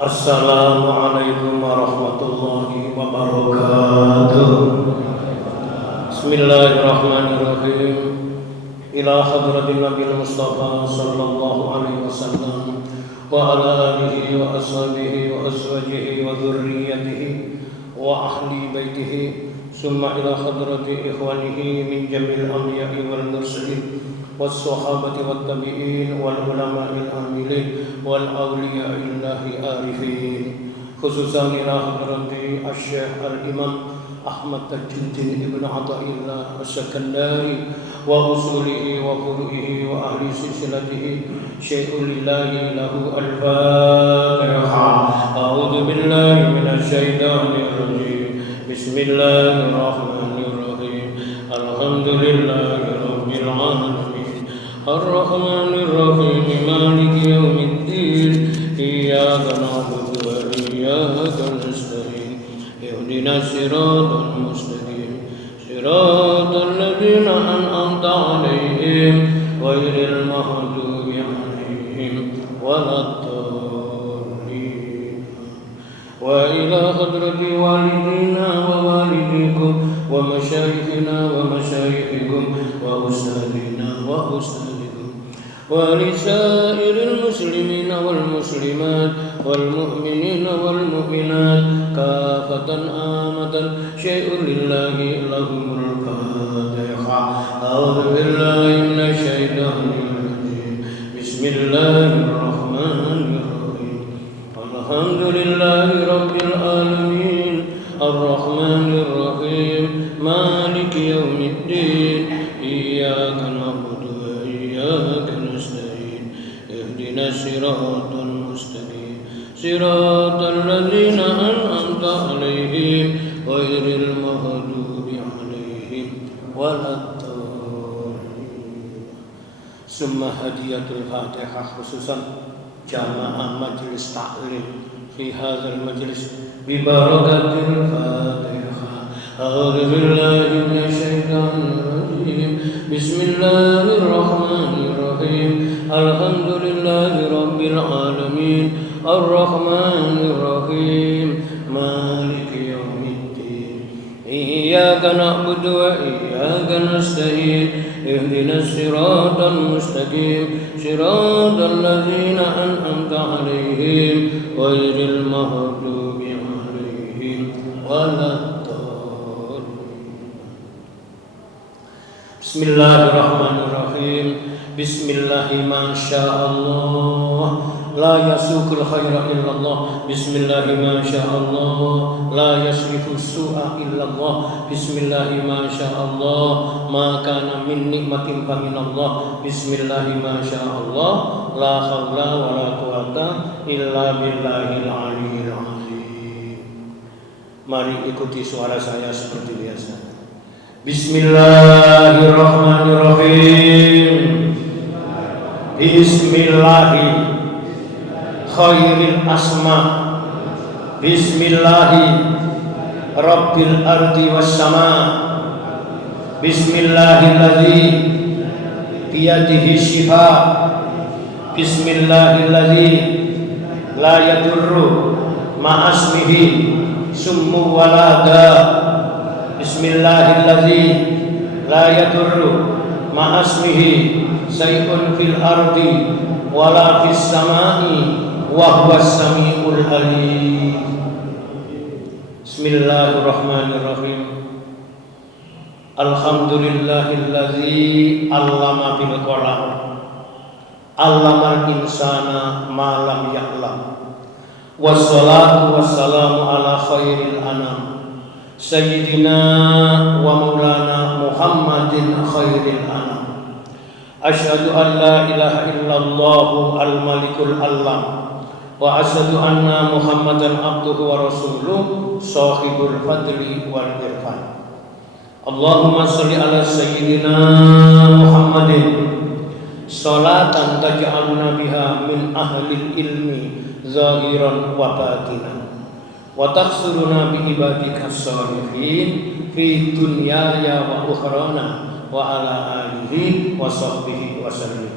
Assalamualaikum warahmatullahi wabarakatuh. Bismillahirrahmanirrahim. Ila hadratin Nabil Mustafa sallallahu alaihi wasallam wa ala alihi wa ashabihi wa azwajihi wa dhurriyyatihi wa ahli baitihi, summa ila hadrati ikhwanihi min jamil anbiya'i wal mursalin والصحابة والتابعين والعلماء العاملين والأولياء الله العارفين، خصوصا إلى حضرة الشيخ الإمام أحمد تاج الدين ابن عطاء الله السكندري وأصوله وفروعه وأهل سلسلته، شيء لله له الفاتحة. أعوذ بالله من الشيطان الرجيم. بسم الله الرحمن الرحيم. الحمد لله رب العالمين الرحمن الرحيم مالك يوم الدين إياك نعبد وإياك نستعين اهدنا الصراط المستقيم صراط الذين أنعمت عليهم غير المغضوب عليهم ولا الضالين. وإلى حضرة والدينا ووالديكم ومشايخنا ومشايخكم وأستاذنا وأستاذكم ولسائر المسلمين والمسلمات والمؤمنين والمؤمنات كافة عامة، شيء لله لهم الفاتحة. أعوذ بالله من الشيطان الرجيم. بسم الله الرحمن الرحيم. الحمد لله رب العالمين الرحمن الرحيم مالك يوم الدين إياك نعبد وإياك نستعين اهدنا الصراط المستقيم صراط الذين أنعمت عليهم غير المغضوب عليهم ولا الضالين. ثم هدية الفاتحة خصوصا جماعة مجلس تعليم في هذا المجلس ببركة الفاتحة. أعوذ بالله من الشيطان الرجيم. بسم الله الرحمن الرحيم. الحمد لله رب العالمين الرحمن الرحيم مالك يوم الدين إياك نعبد وإياك نستعين اهدنا الصراط المستقيم صراط الذين أنعمت عليهم غير المغضوب عليهم ولا الضالين. بسم الله الرحمن الرحيم. بسم الله ما شاء الله لا يسوق الخير إلا الله. بسم الله ما شاء الله لا يصرف السوء إلا الله. بسم الله ما شاء الله ما كان من نعمة فمن الله. بسم الله ما شاء الله لا حول ولا قوة إلا بالله العلي العظيم. Mari ikuti suara saya seperti biasa. Bismillahirrahmanirrahim. Bismillahi khairil asma. Bismillahi rabbil ardi was sama. Bismillahilladzi biyadihi shifa. Bismillahilladzi la yadurru ma'asmihi summu walada. Bismillahilladzi la yadurru ma'asmihi sayun fil ardi wala fis samai wa huwas samiul alim. Bismillahirrahmanirrahim. Alhamdulillahilladzi 'allama bil qalam 'allamal insana ma lam ya'lam. Wassalatu wassalamu ala khairil anam sayyidina wa maulana Muhammadin khairil anam. Asyhadu an la ilaha illallah al-malikul allam wa asyhadu anna Muhammadan abduhu wa rasuluh sahibul fadli wal irfan. Allahumma sholli ala sayyidina Muhammadin sholatan taj'aluna biha min ahlil ilmi zahiran wa batinan wa taghfiruna bi ibadika sholihin fi dunyaya wa ukhrana wa ala alihi wa sahbihi wa sallim.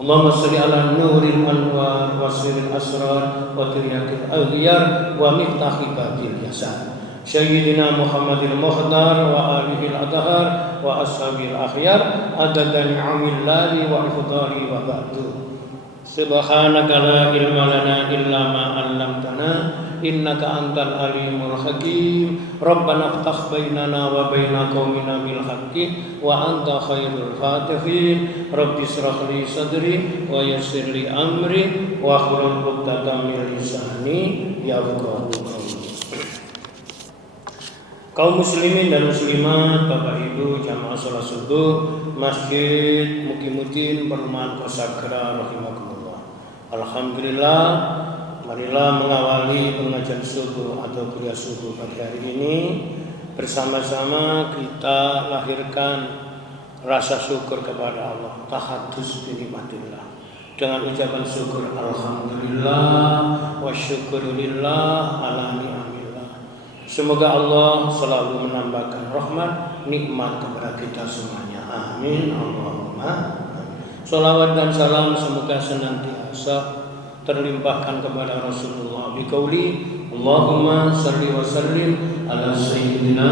Allahumma salli ala nuril anwar wa sirril asrar wa tiryakil aghyar wa miftahi batil yasar Sayyidina Muhammadil Muhdar wa alihil adhar wa ashabil akhyar adada ni'amillahi wa ifdari wa ba'du. Subhanaka la ilma lana illa ma 'allamtana innaka antal alimul hakim. Rabbana iftah bainana wa baina qaumina bil haqqi wa anta khairul fatihin. Rabbi ishrah li sadri wa yassir li amri wa hlul 'uqdatam min lisani yafqahu qawli. Kaum muslimin dan muslimat, Bapak Ibu jamaah salat subuh Masjid Muqimudin Perumahan Kosagra rahimakumullah. Alhamdulillah, marilah mengawali pengajian subuh atau kuliah subuh pagi hari ini bersama-sama kita lahirkan rasa syukur kepada Allah, tahadus bi nikmatillah dengan ucapan syukur alhamdulillah wa syukurillah ala ni'amillah. Semoga Allah selalu menambahkan rahmat nikmat kepada kita semuanya. Amin Allahumma. Sholawat dan salam semoga senantiasa terlimpahkan kepada Rasulullah biqauli Allahumma shalli wa sallim ala sayyidina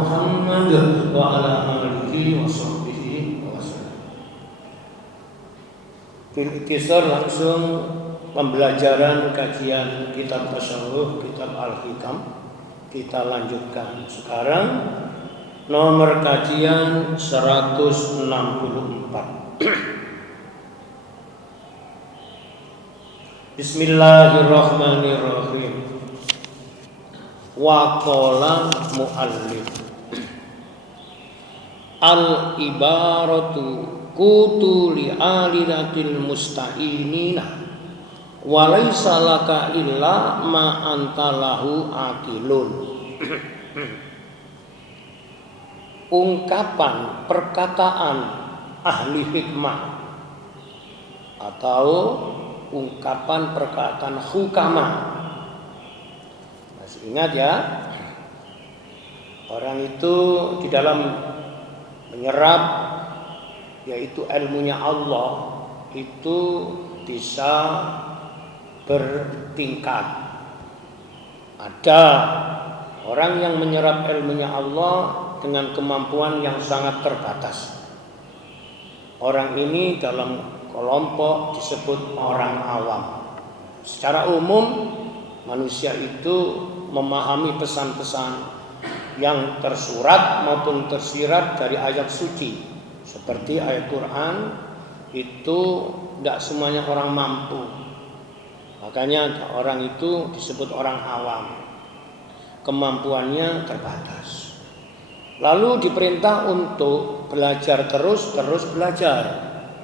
Muhammad wa ala alihi wa sahbihi wa sallam. Fil ikhtisar langsung pembelajaran kajian kitab tasawuf, kitab Al-Hikam kita lanjutkan. Sekarang nomor kajian 164. Bismillahirrahmanirrahim. Wa qala muallif al ibaratu kutu li alilatil musta'inina walaysa laka illa ma antalahu akilun. Ungkapan perkataan ahli hikmah atau ungkapan perkataan hukama. Masih ingat ya? Orang itu di dalam menyerap yaitu ilmunya Allah itu bisa bertingkat. Ada orang yang menyerap ilmunya Allah dengan kemampuan yang sangat terbatas. Orang ini dalam kelompok disebut orang awam. Secara umum manusia itu memahami pesan-pesan yang tersurat maupun tersirat dari ayat suci. Seperti ayat Quran itu tidak semuanya orang mampu. Makanya orang itu disebut orang awam. Kemampuannya terbatas. Lalu diperintah untuk belajar terus belajar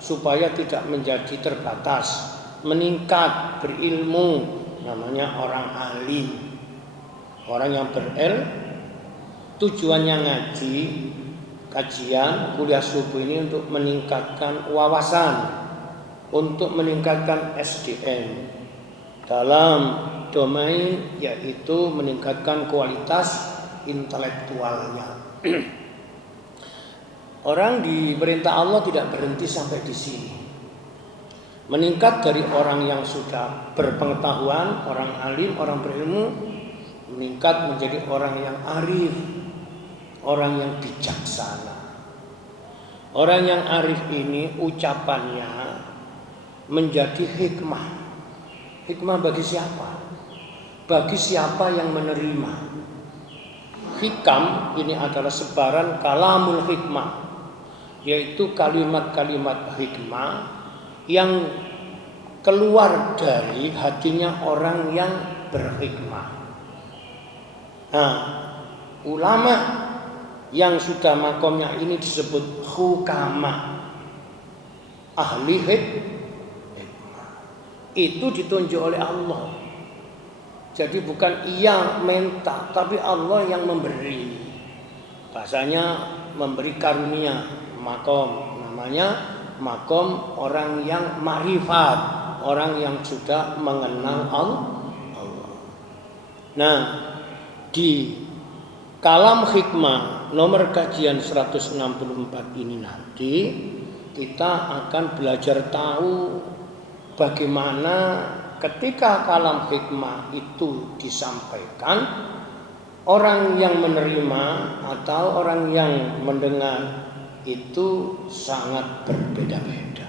supaya tidak menjadi terbatas, meningkat, berilmu, namanya orang alim. Orang yang berilmu tujuannya ngaji, kajian, kuliah subuh ini untuk meningkatkan wawasan, untuk meningkatkan SDM dalam domain yaitu meningkatkan kualitas intelektualnya. Orang diperintah Allah tidak berhenti sampai di sini. Meningkat dari orang yang sudah berpengetahuan, orang alim, orang berilmu, meningkat menjadi orang yang arif, orang yang bijaksana. Orang yang arif ini ucapannya menjadi hikmah. Hikmah bagi siapa? Bagi siapa yang menerima. Hikam ini adalah sebaran kalamul hikmah, yaitu kalimat-kalimat hikmah yang keluar dari hatinya orang yang berhikmah. Nah, ulama yang sudah makomnya ini disebut hukama, ahli hikmah. Itu ditunjuk oleh Allah. Jadi bukan ia minta, tapi Allah yang memberi. Bahasanya memberi karunia, makom. Namanya makom orang yang ma'rifat, orang yang sudah mengenal Allah. Nah, di kalam hikmah nomor kajian 164 ini nanti kita akan belajar tahu bagaimana ketika kalam hikmah itu disampaikan, orang yang menerima atau orang yang mendengar itu sangat berbeda-beda.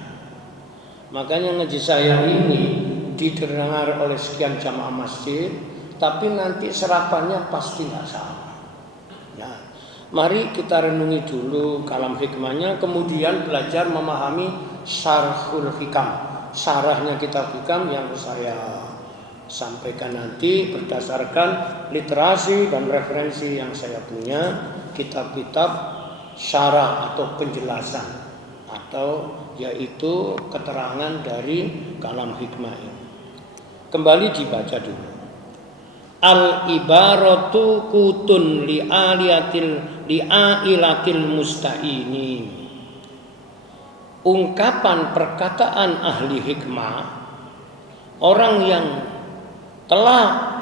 Makanya ngaji saya ini didengar oleh sekian jamaah masjid, tapi nanti serapannya pasti nggak sama. Nah, mari kita renungi dulu kalam hikmahnya, kemudian belajar memahami syarhul hikam, syarahnya kitab hikam yang saya sampaikan nanti berdasarkan literasi dan referensi yang saya punya, kitab-kitab syarah atau penjelasan atau yaitu keterangan dari kalam hikmah ini. Kembali dibaca dulu. Al-ibaratu kutun li'ailatil musta'inin. Ungkapan perkataan ahli hikmah, orang yang telah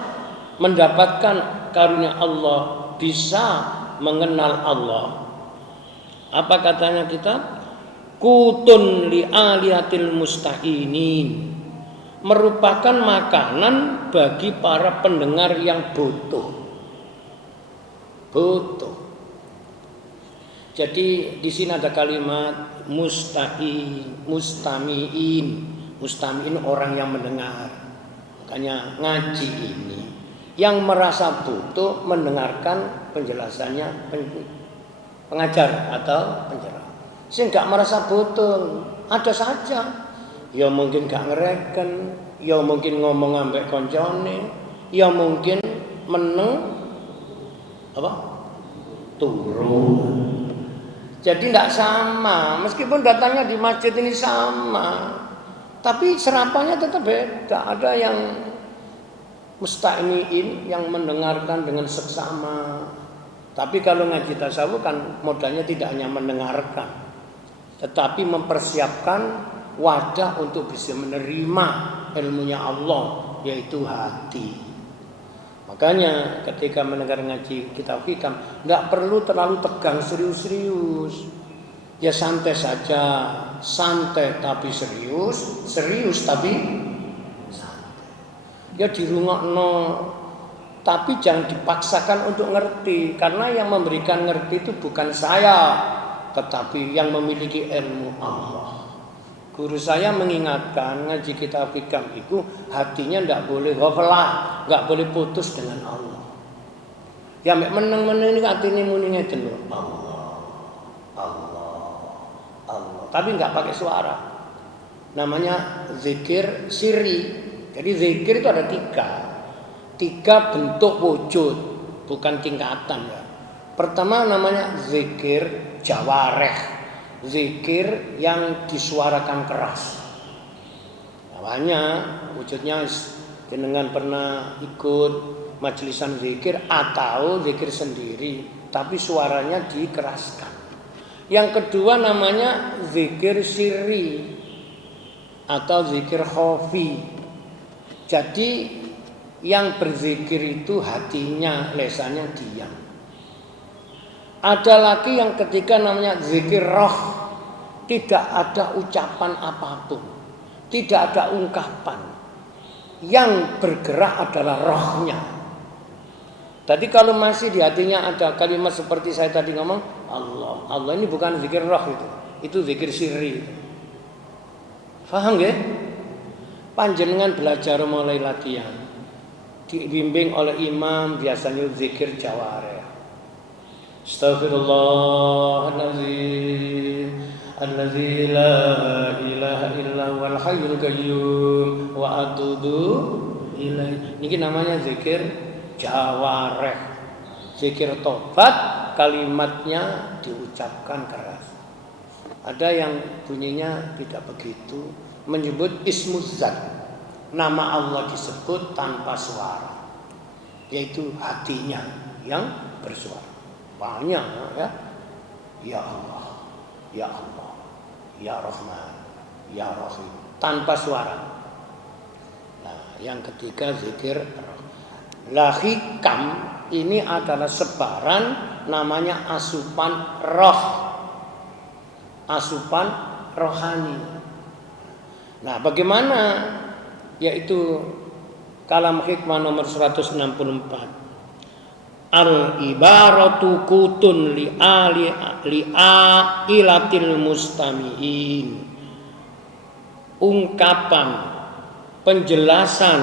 mendapatkan karunia Allah, bisa mengenal Allah. Apa katanya kita? Kutun li'aliyatil musta'inin, merupakan makanan bagi para pendengar yang butuh. Jadi di sini ada kalimat musta'in, mustami'in orang yang mendengar. Makanya ngaji ini yang merasa butuh mendengarkan penjelasannya pengajar atau penjelasan. Sing gak merasa butuh, ada saja. Ya mungkin gak ngereken, ya mungkin ngomong ambek koncone, ya mungkin meneng apa? Turun. Jadi tidak sama, meskipun datanya di masjid ini sama, tapi serapannya tetap beda. Ada yang musta'iniin, yang mendengarkan dengan seksama. Tapi kalau ngaji tasawuf kan modalnya tidak hanya mendengarkan, tetapi mempersiapkan wadah untuk bisa menerima ilmunya Allah, yaitu hati. Makanya ketika mendengar ngaji kitab hikam, nggak perlu terlalu tegang serius-serius. Ya santai saja, santai tapi serius, serius tapi santai. Ya dirungokno, tapi jangan dipaksakan untuk ngerti, karena yang memberikan ngerti itu bukan saya, tetapi yang memiliki ilmu Allah. Guru saya mengingatkan ngaji kitab hikam itu hatinya tidak boleh ghaflah, tidak boleh putus dengan Allah. Ya mek meneng-meneng ini hatine muni ngeten lho. Allah. Tapi tidak pakai suara. Namanya zikir sirri. Jadi zikir itu ada tiga bentuk wujud, bukan tingkatan ya. Pertama namanya zikir jawareh, zikir yang disuarakan keras. Namanya wujudnya jenengan pernah ikut majelisan zikir atau zikir sendiri, tapi suaranya dikeraskan. Yang kedua namanya zikir sirri atau zikir khafi. Jadi yang berzikir itu hatinya, lesannya diam. Ada lagi yang ketiga namanya zikir roh. Tidak ada ucapan apapun, tidak ada ungkapan. Yang bergerak adalah rohnya. Tadi kalau masih di hatinya ada kalimat seperti saya tadi ngomong, Allah. Allah ini bukan zikir roh itu zikir sirri. Faham gak? Panjenengan belajar mulai latihan, dibimbing oleh imam, biasanya zikir jawareh. Astaghfirullahaladzim Alladzi la ilaha illa huwal hayyul qayyum wa atubu ilaih. Ini namanya zikir jawareh, zikir tobat, kalimatnya diucapkan keras. Ada yang bunyinya tidak begitu, menyebut ismuzzat, nama Allah disebut tanpa suara, yaitu hatinya yang bersuara. Banyak ya, ya Allah, ya Allah, ya Rahman, ya Rahim, tanpa suara. Nah, yang ketiga zikir la hikam ini adalah sebaran, namanya asupan roh, asupan rohani. Nah, bagaimana? Yaitu kalam hikmah nomor 164. Al-ibaratu kutun li'ailatil mustami'in. Ungkapan, penjelasan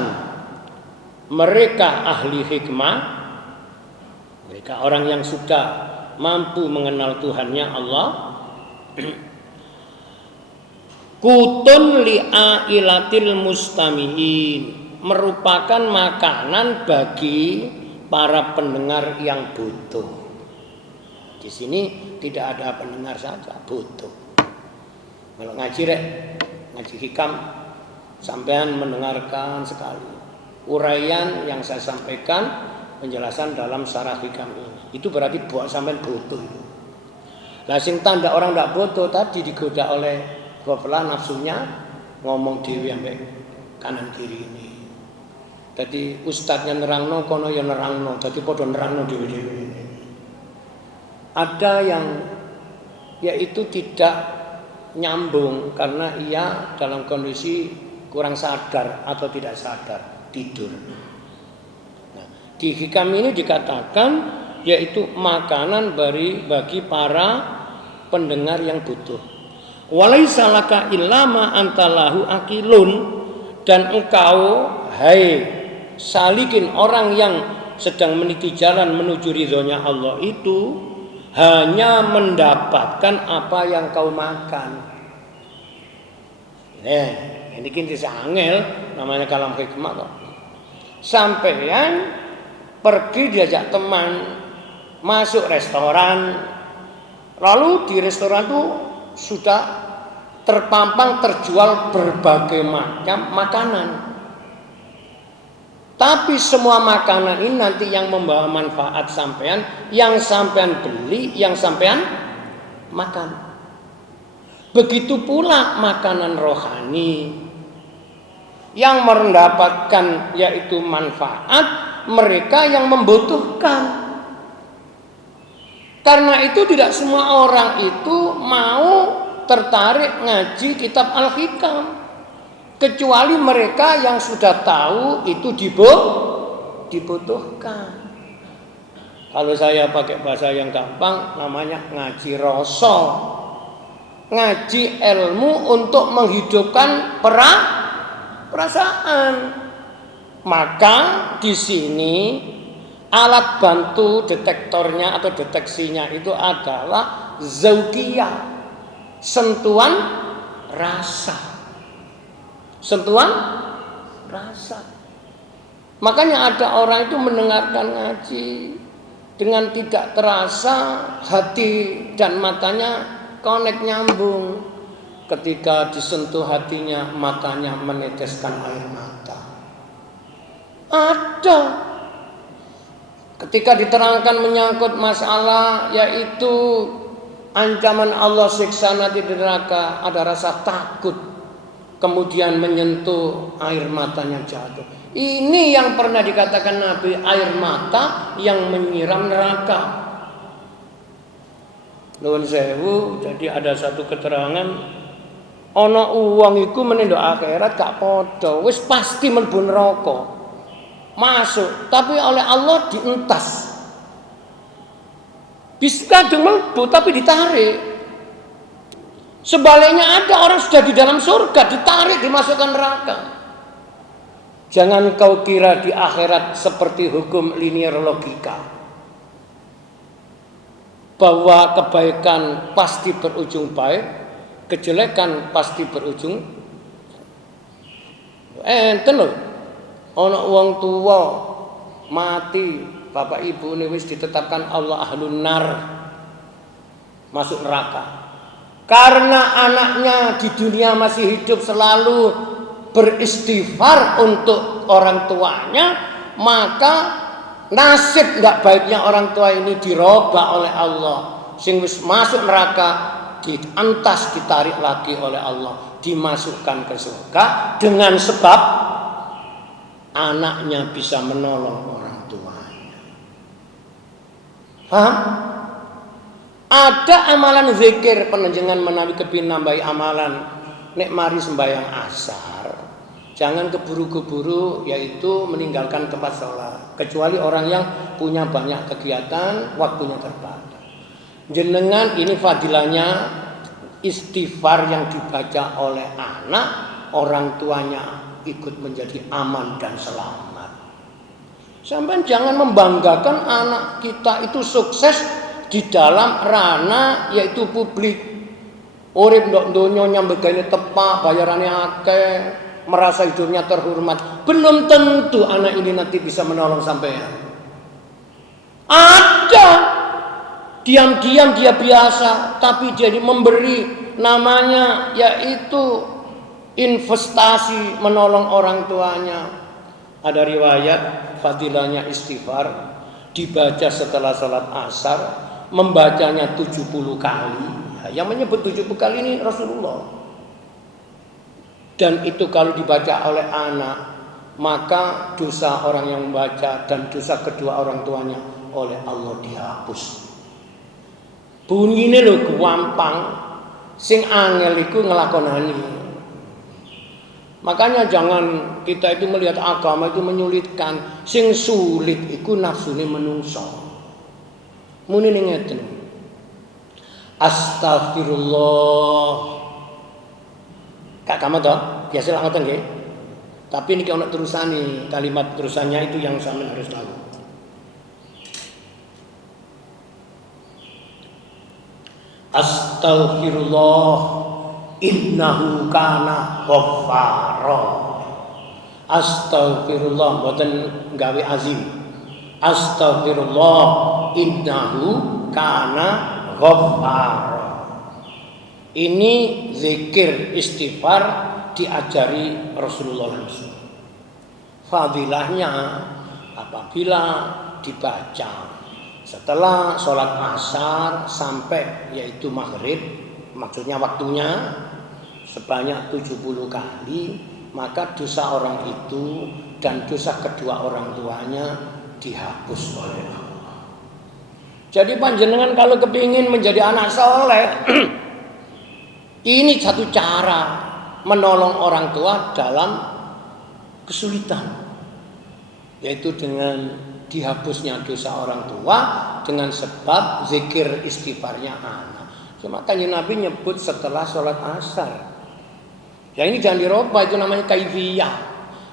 mereka ahli hikmah, mereka orang yang sudah mampu mengenal Tuhannya Allah. Kutun li'ailatil mustami'in, merupakan makanan bagi para pendengar yang butuh. Di sini tidak ada pendengar saja, butuh. Kalau ngaji ngaji hikam, sampean mendengarkan sekali uraian yang saya sampaikan, penjelasan dalam syarah hikam ini. Itu berarti buat sampean butuh itu. Lah sing tanda orang tidak butuh tadi digoda oleh ghaflah nafsunya, ngomong dewi ambek kanan kiri ini. Jadi ustadznya nerangno kono ya nerangno, jadi podo nerangno dewi-dewi ini. Ada yang yaitu tidak nyambung karena ia dalam kondisi kurang sadar atau tidak sadar, tidur. Nah, di hikam ini dikatakan yaitu makanan bagi para pendengar yang butuh. Walaisa laka illama antalahu akilun, dan engkau hai salikin orang yang sedang meniti jalan menuju ridhonya Allah itu hanya mendapatkan apa yang kau makan. Ini kini angel namanya kalam hikmah toh. Sampeyan pergi diajak teman masuk restoran, lalu di restoran itu sudah terpampang terjual berbagai macam makanan. Tapi semua makanan ini nanti yang membawa manfaat sampean, yang sampean beli, yang sampean makan. Begitu pula makanan rohani yang mendapatkan yaitu manfaat mereka yang membutuhkan. Karena itu tidak semua orang itu mau tertarik ngaji kitab Al-Hikam. Kecuali mereka yang sudah tahu itu dibutuhkan. Kalau saya pakai bahasa yang gampang namanya ngaji rasa. Ngaji ilmu untuk menghidupkan perasaan. Maka di sini alat bantu detektornya atau deteksinya itu adalah zauqiyah, sentuhan rasa. Sentuhan rasa. Makanya ada orang itu mendengarkan ngaji dengan tidak terasa hati dan matanya connect nyambung. Ketika disentuh hatinya, matanya meneteskan air mata. Ada. Ketika diterangkan menyangkut masalah yaitu ancaman Allah siksa nanti di neraka, ada rasa takut. Kemudian menyentuh air matanya jatuh. Ini yang pernah dikatakan Nabi, air mata yang menyiram neraka. Nuwun sewu, jadi ada satu keterangan ana uang iku menendo akhirat gak padha, wis pasti mlebu neraka. Masuk, tapi oleh Allah dientas. Bisa kadang mlebu tapi ditarik. Sebaliknya ada orang sudah di dalam surga ditarik dimasukkan neraka. Jangan kau kira di akhirat seperti hukum linear logika bahwa kebaikan pasti berujung baik, kejelekan pasti berujung enten lho. Ana wong tua mati, bapak ibu ini wis ditetapkan Allah ahlun nar, masuk neraka. Karena anaknya di dunia masih hidup selalu beristighfar untuk orang tuanya, maka nasib enggak baiknya orang tua ini dirubah oleh Allah. Sing wis masuk neraka diantas ditarik lagi oleh Allah, dimasukkan ke surga dengan sebab anaknya bisa menolong orang tuanya. Paham? Ada amalan zikir penjenengan menawi kepin nambahi amalan nek mari sembahyang asar. Jangan keburu-keburu yaitu meninggalkan tempat sholat. Kecuali orang yang punya banyak kegiatan, waktunya terbatas. Jenengan ini fadilahnya istighfar yang dibaca oleh anak, orang tuanya ikut menjadi aman dan selamat. Sampai jangan membanggakan anak kita itu sukses di dalam ranah yaitu publik. Urip ndok donya nyambegane tepak, bayarane akeh, merasa hidupnya terhormat. Belum tentu anak ini nanti bisa menolong sampean. Ada diam-diam dia biasa, tapi dia memberi, namanya yaitu investasi menolong orang tuanya. Ada riwayat fadilahnya istighfar dibaca setelah sholat asar, membacanya 70 kali. Yang menyebut 70 kali ini Rasulullah. Dan itu kalau dibaca oleh anak, maka dosa orang yang membaca dan dosa kedua orang tuanya oleh Allah dihapus. Bunyine lho gampang, sing angel iku ngelakonani. Makanya jangan kita itu melihat agama itu menyulitkan. Sing sulit iku nafsune menungso. Muni ngeten. Astagfirullah. Kak kamu toh? Biasa lah ngoten nggih. Tapi niki ana terusane, kalimat terusannya itu yang sampean harus tahu. Astaghfirullah innahu kana ghaffara. Astaghfirullah mboten gawe azim. Astaghfirullah innahu kana ghaffara. Ini zikir istighfar diajari Rasulullah langsung. Fadilahnya apabila dibaca setelah sholat asar sampai yaitu maghrib, maksudnya waktunya sebanyak 70 kali, maka dosa orang itu dan dosa kedua orang tuanya dihapus oleh Allah. Jadi panjenengan kalau kepingin menjadi anak soleh, ini satu cara menolong orang tua dalam kesulitan, yaitu dengan dihapusnya dosa orang tua dengan sebab zikir istighfarnya anak. Makanya Nabi nyebut setelah sholat asar. Ya ini jangan dirubah, itu namanya kaifiyah.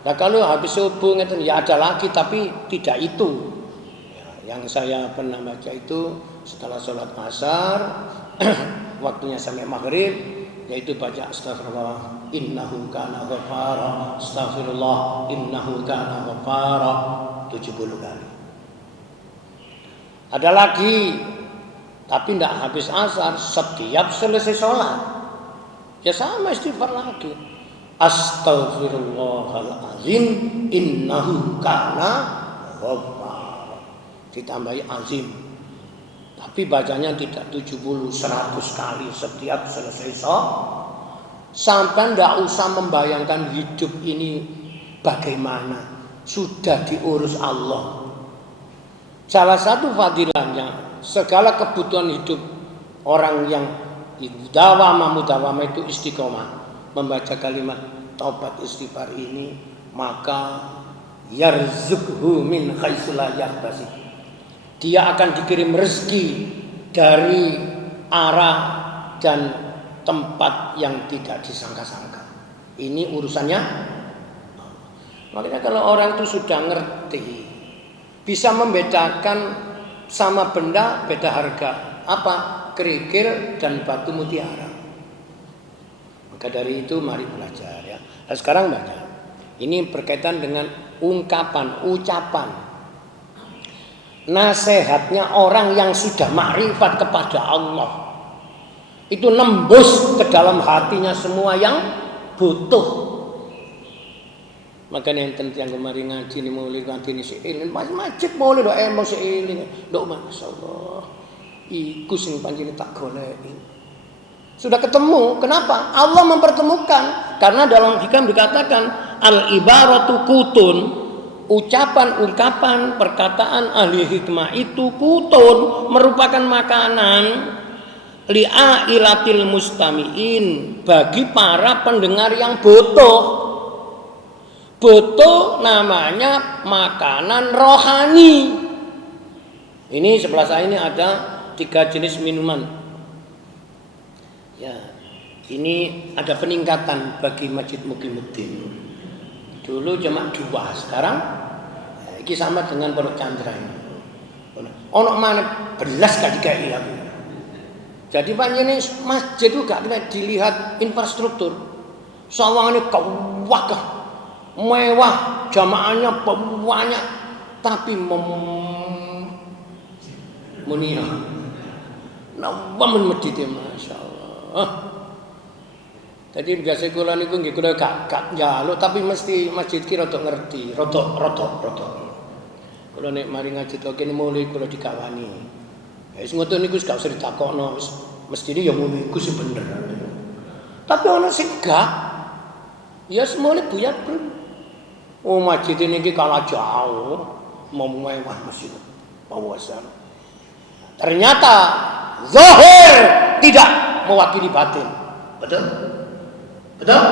Nah kalau habis subuh ya ada lagi, tapi tidak itu. Ya, yang saya pernah baca itu setelah sholat asar, waktunya sampai maghrib, yaitu baca astagfirullah innahu kana ghaffara, astagfirullah innahu kana ghaffara 70 kali. Ada lagi, tapi tidak habis asar, setiap selesai sholat ya sama istighfar lagi. Astaghfirullahalazim innahu kana ghaffara, ditambahi azim. Tapi bacanya tidak 70, 100 kali setiap selesai sholat. Sampai tidak usah membayangkan hidup ini bagaimana, sudah diurus Allah. Salah satu fadilahnya, segala kebutuhan hidup orang yang mudawamah itu istiqomah membaca kalimat taubat istighfar ini, maka yarzuqhu min haitsu la yahtasib. Dia akan dikirim rezeki dari arah dan tempat yang tidak disangka-sangka. Ini urusannya. Makanya kalau orang itu sudah ngerti, bisa membedakan sama benda beda harga. Apa? Kerikil dan batu mutiara. Maka dari itu mari belajar ya. Nah, sekarang baca. Ini berkaitan dengan ungkapan, ucapan. Nasihatnya orang yang sudah makrifat kepada Allah. Itu nembus ke dalam hatinya semua yang butuh. Makanya enten yang kemarin ngaji ni maulid ngaji ni seilin masjid maulid doa emosi seilin doa masyaallah iku sing panjene tak goleki sudah ketemu. Kenapa? Allah mempertemukan, karena dalam hikam dikatakan al ibaratu kutun, ucapan-ungkapan perkataan ahli hikmah itu kutun, merupakan makanan. li'ailatil mustami'in, bagi para pendengar yang butuh. Butuh namanya makanan rohani. Ini sebelah saya ini ada 3 jenis minuman. Ya, ini ada peningkatan bagi Masjid Muqimuddin. Dulu cuma 2, sekarang ini sama dengan Pondok Chandra ini. Ono mana belas gak dikai aku. Jadi panjenengan masjid itu gak dilihat infrastruktur. Sawangane kewakah, mewah, jamaahnya banyak, tapi munia. Namun masjid Masya Allah. Jadi biasa kula niku nggih kula gak njaluk tapi mesti masjid ki rada ngerti, rada. Kula nek mari ngaji to kene mulai kula dikawani. Wis ngoten niku gak usah ditakokno, mestine ya ngono iku sing bener. Tapi ana sing gak ya semule buyat bro. Oh masjid ini kalah jauh, mau mewah masjid. Pawasan. Ternyata zahir tidak mewakili batin. Betul? Betul?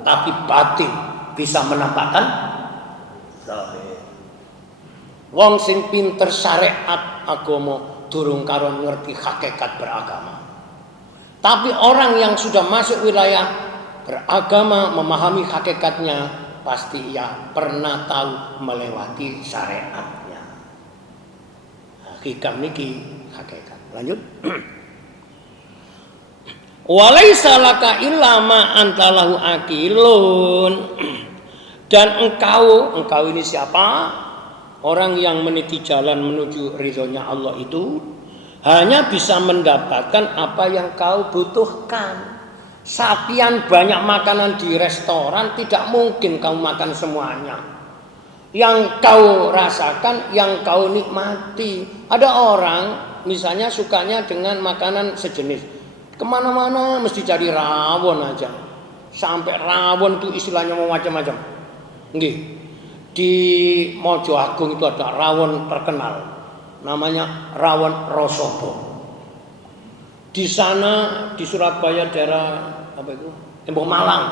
Tapi batin bisa menampakkan zahir. Wong sing pinter syariat agama durung karon ngerti hakikat beragama. Tapi orang yang sudah masuk wilayah beragama, memahami hakikatnya, pasti ia pernah tahu melewati syariatnya. Hakikat niki hakikat. Lanjut. Walaisa laka illa ma antalahu akilun. Dan engkau ini siapa? Orang yang meniti jalan menuju ridhonya Allah itu hanya bisa mendapatkan apa yang kau butuhkan. Sapian banyak makanan di restoran, tidak mungkin kau makan semuanya. Yang kau rasakan, yang kau nikmati. Ada orang misalnya sukanya dengan makanan sejenis. Kemana-mana mesti cari rawon aja. Sampai rawon itu istilahnya mau macam-macam. Nggih. Di Mojo Agung itu ada rawon terkenal. Namanya rawon Rosobo. Di sana di Surabaya daerah apa itu? Tembok Malang.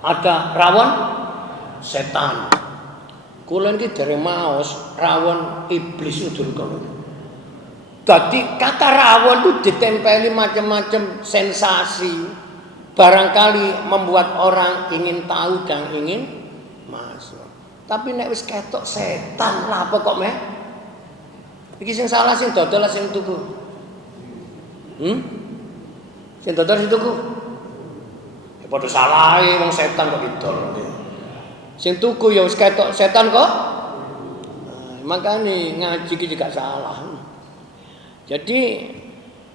Ada rawon setan. Kula iki dereng maos rawon iblis itu dulu. Jadi kata rawon itu ditempeli macam-macam sensasi. Barangkali membuat orang ingin tahu dan ingin masuk. Tapi nek wis ketok setan lah apa kok meh? Iki sing salah sing dodol lah sing tuku. Sing dodol sing tuku. Ya padha salahe wong setan kok didol. Sing tuku ya wis ketok setan kok. Makane ngaji iki juga salah. Jadi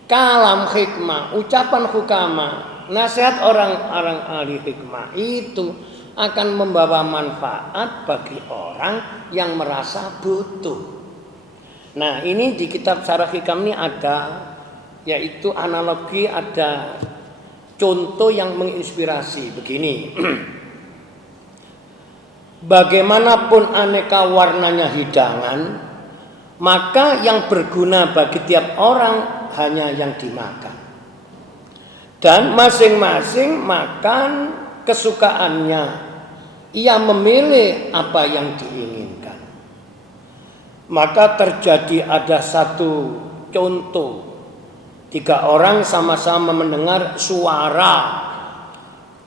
kalam hikmah, ucapan hukama, nasihat orang-orang ahli hikmah itu akan membawa manfaat bagi orang yang merasa butuh. Nah ini di kitab Syarah Hikam ini ada, yaitu analogi, ada contoh yang menginspirasi begini. Bagaimanapun aneka warnanya hidangan, maka yang berguna bagi tiap orang hanya yang dimakan. Dan masing-masing makan kesukaannya, ia memilih apa yang diinginkan. Maka terjadi ada satu contoh, 3 orang sama-sama mendengar suara.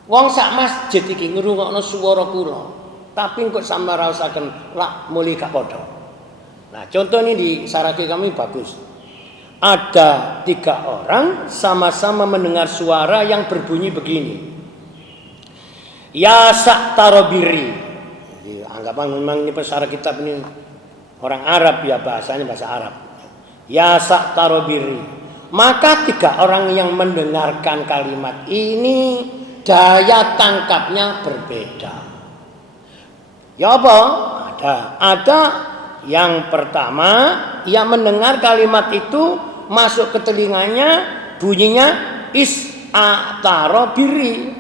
Wong sak masjid iki ngrungokno swara kula, tapi kok sampe rasaken lak muli gak padha. Nah, contoh ini di Saraki kami bagus. Ada 3 orang sama-sama mendengar suara yang berbunyi begini. Ya saktarobiri. Anggapan memang ini pesara kitab ini orang Arab ya, bahasanya bahasa Arab. Ya saktarobiri. Maka 3 orang yang mendengarkan kalimat ini daya tangkapnya berbeda. Ya apa? Ada yang pertama, ia mendengar kalimat itu masuk ke telinganya, bunyinya is-a-taro-biri.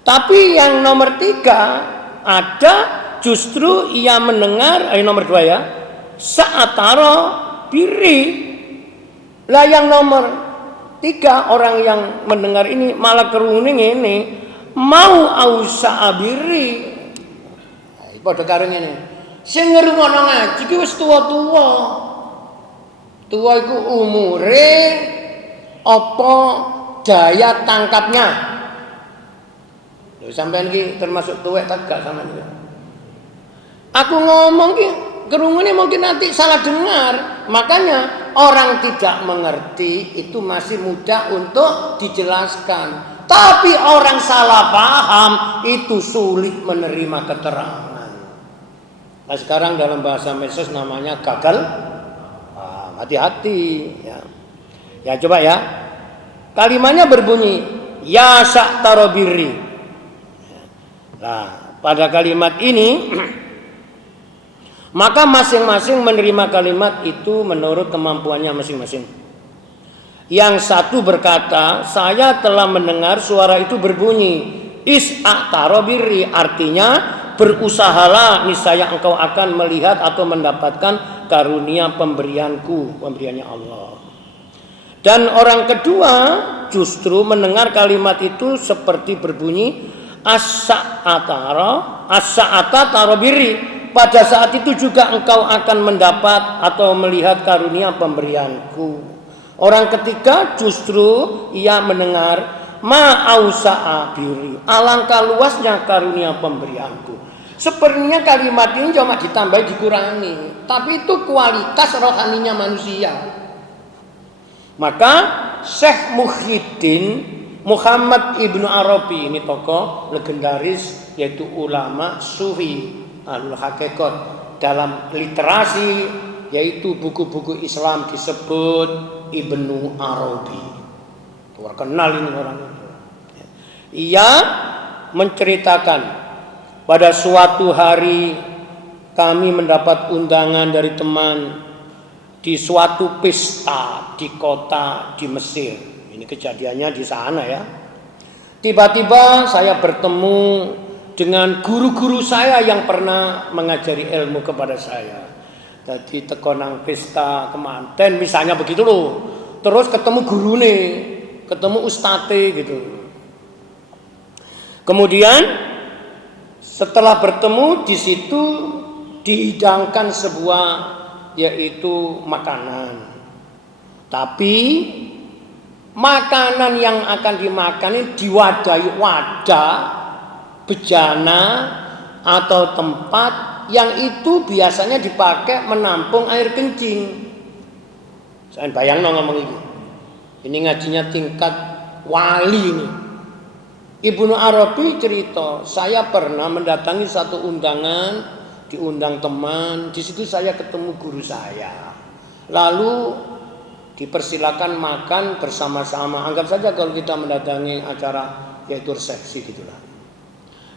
Tapi yang nomor 3 ada justru ia mendengar, nomor 2 ya, sa-taro-biri. Lah yang nomor 3, orang yang mendengar ini malah kerungu ini mau ausa abiri. Padha karo ngene. Sing ngrungokno ngaji ki wis tuwa-tuwa. Tuwa iku umure apa daya tangkapnya. Lho sampean ki termasuk tuwek tak gak sampean iki. Aku ngomong ki kerungune mungkin nanti salah dengar. Makanya orang tidak mengerti itu masih mudah untuk dijelaskan. Tapi orang salah paham itu sulit menerima keterangan. Nah, sekarang dalam bahasa medsos namanya gagal. Hati-hati ya. Ya coba ya. Kalimatnya berbunyi ya sa'tarobiri. Nah, pada kalimat ini maka masing-masing menerima kalimat itu menurut kemampuannya masing-masing. Yang satu berkata, saya telah mendengar suara itu berbunyi is-a'tarobiri, artinya berusahalah niscaya engkau akan melihat atau mendapatkan karunia pemberianku, pemberiannya Allah. Dan orang kedua justru mendengar kalimat itu seperti berbunyi as-sa'ata tarobiri. Pada saat itu juga engkau akan mendapat atau melihat karunia pemberianku. Orang ketiga justru ia mendengar ma'ausa'a-biri, alangkah luasnya karunia pemberianku. Sepertinya kalimat ini cuma ditambah dikurangi, tapi itu kualitas rohaninya manusia. Maka Syekh Muhyiddin Muhammad Ibnu Arabi, ini tokoh legendaris yaitu ulama sufi Ahlul Haqiqat, dalam literasi yaitu buku-buku Islam disebut Ibnu Arabi. Terkenal ini orang itu. Ia menceritakan pada suatu hari kami mendapat undangan dari teman di suatu pesta di kota di Mesir. Ini kejadiannya di sana ya. Tiba-tiba saya bertemu dengan guru-guru saya yang pernah mengajari ilmu kepada saya. Jadi tekonang pesta kemanten misalnya begitu loh. Terus ketemu gurune, ketemu ustate gitu. Kemudian setelah bertemu di situ dihidangkan sebuah yaitu makanan. Tapi makanan yang akan dimakan ini diwadahi wadah bejana atau tempat yang itu biasanya dipakai menampung air kencing. Saya bayangno ngomong ini. Ini ngajinya tingkat wali ini. Ibnu Arabi cerita, saya pernah mendatangi satu undangan, diundang teman, di situ saya ketemu guru saya. Lalu dipersilakan makan bersama-sama. Anggap saja kalau kita mendatangi acara yaitu resepsi gitulah.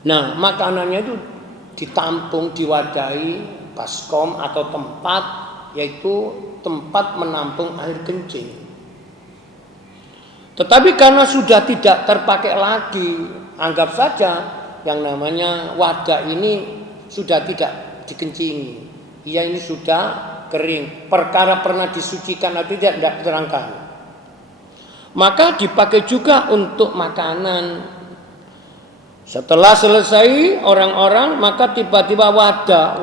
Nah, makanannya itu ditampung, diwadahi baskom atau tempat yaitu tempat menampung air kencing. Tetapi karena sudah tidak terpakai lagi, anggap saja yang namanya wadah ini sudah tidak dikencingi. Ia ini sudah kering. Perkara pernah disucikan atau tidak diterangkan. Maka dipakai juga untuk makanan. Setelah selesai orang-orang, maka tiba-tiba wadah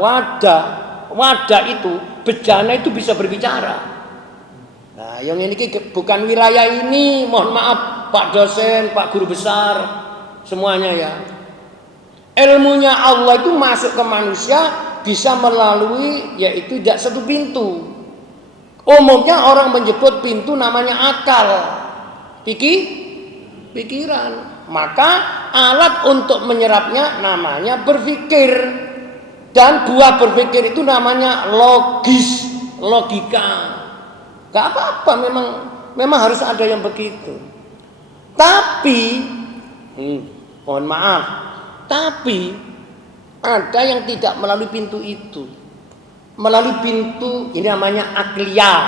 itu, bejana itu bisa berbicara. Nah, yang ini bukan wilayah ini, mohon maaf Pak dosen, Pak guru besar, semuanya ya. Ilmunya Allah itu masuk ke manusia bisa melalui yaitu tidak satu pintu. Umumnya orang menyebut pintu namanya akal, pikiran. Maka alat untuk menyerapnya namanya berpikir. Dan buah berpikir itu namanya logika. Gak apa-apa, memang harus ada yang begitu. Tapi, mohon maaf, tapi ada yang tidak melalui pintu itu. Melalui pintu ini namanya akliyah.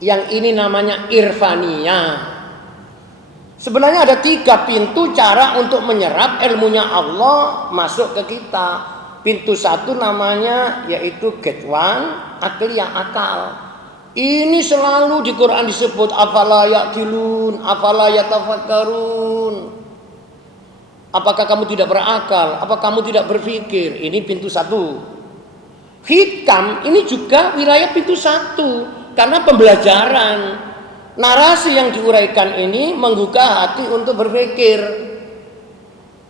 Yang ini namanya irfaniyah. Sebenarnya ada 3 pintu cara untuk menyerap ilmunya Allah masuk ke kita. Pintu 1 namanya yaitu gate one, akliyah, akal. Ini selalu di Quran disebut afala yaqilun, afala yatafakkarun. Apakah kamu tidak berakal? Apa kamu tidak berpikir? Ini pintu satu. Hikam ini juga wilayah pintu satu. Karena pembelajaran. Narasi yang diuraikan ini menggugah hati untuk berpikir.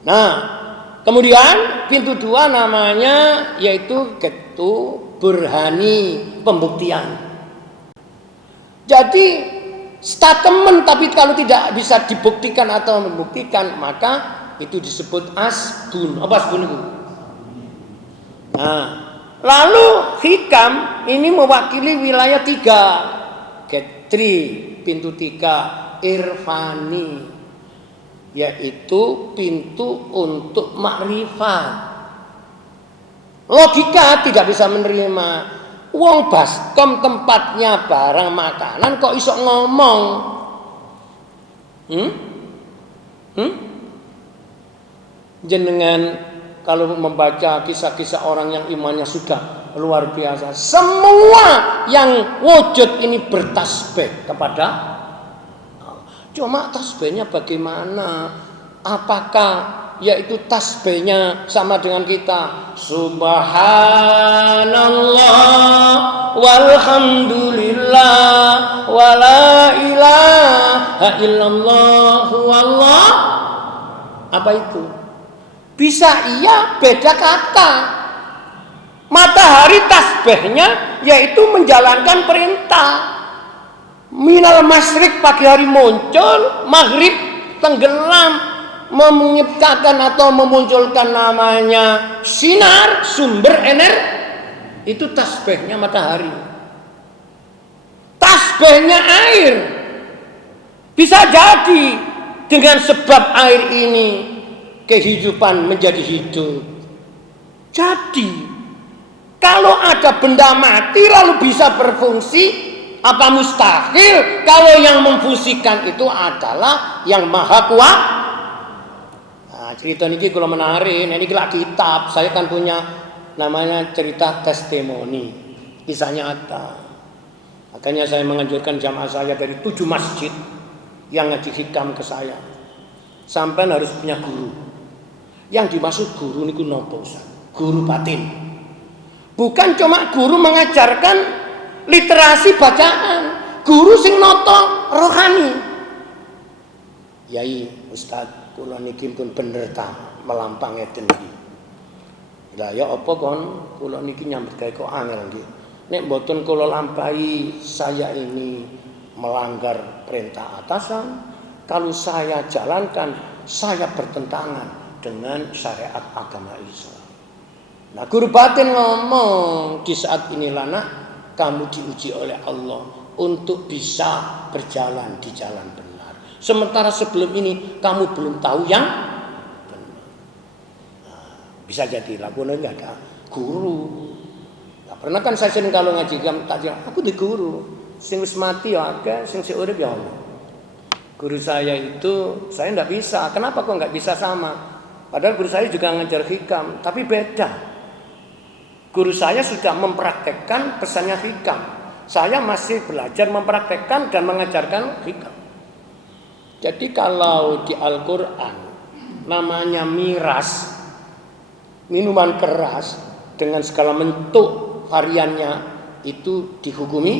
Nah, kemudian pintu dua namanya yaitu ketu burhani, pembuktian. Jadi statement tapi kalau tidak bisa dibuktikan atau membuktikan maka itu disebut asbun. Apa asbun itu? Nah, lalu hikam ini mewakili wilayah tiga. Ketri, pintu tiga, irfani, yaitu pintu untuk makrifat. Logika tidak bisa menerima. Wong baskom tempatnya barang makanan kok iso ngomong? Jenengan kalau membaca kisah-kisah orang yang imannya sudah luar biasa, semua yang wujud ini bertasbih kepada Allah. Cuma tasbihnya bagaimana? Apakah yaitu tasbihnya sama dengan kita? Subhanallah walhamdulillah wala ilaha illallah wallah. Apa itu? Bisa iya, beda kata. Matahari tasbihnya yaitu menjalankan perintah. Minal masyriq pagi hari muncul, maghrib tenggelam, menciptakan atau memunculkan namanya sinar, sumber energi. Itu tasbihnya matahari. Tasbihnya air. Bisa jadi dengan sebab air ini kehidupan menjadi hidup. Jadi kalau ada benda mati lalu bisa berfungsi, apa mustahil kalau yang memfungsikan itu adalah yang maha kuasa? Cerita ini kalau menarik, ini kelak kitab. Saya kan punya namanya cerita testimoni, kisah nyata. Makanya saya menganjurkan jamaah saya dari 7 masjid yang ngaji hikam ke saya. Sampai harus punya guru. Yang dimaksud guru niku nopo? Guru batin. Bukan cuma guru mengajarkan literasi bacaan, guru sing noto rohani. Yai, Ustaz, kula niki pun bener ta melampang ngeten iki. Lah ya apa kon kula niki nyambut gawe kok angel nggih. Nek mboten kula lampahi saya ini melanggar perintah atasan, kalau saya jalankan saya bertentangan dengan syariat agama Islam. Nah, guru batin ngomong di saat inilah nak kamu diuji oleh Allah untuk bisa berjalan di jalan benar. Sementara sebelum ini kamu belum tahu yang benar. Nah, bisa jadi lakukan enggak ada guru. Nah, pernah kan saya sering kalau ngaji aku di guru, sing wis mati ya akeh, sing sik urip ya Allah. Guru saya itu saya enggak bisa. Kenapa kok enggak bisa sama? Padahal guru saya juga ngajar hikam, tapi beda. Guru saya sudah mempraktekkan pesannya hikam. Saya masih belajar mempraktekkan dan mengajarkan hikam. Jadi kalau di Al-Quran namanya miras, minuman keras dengan segala bentuk variannya itu dihukumi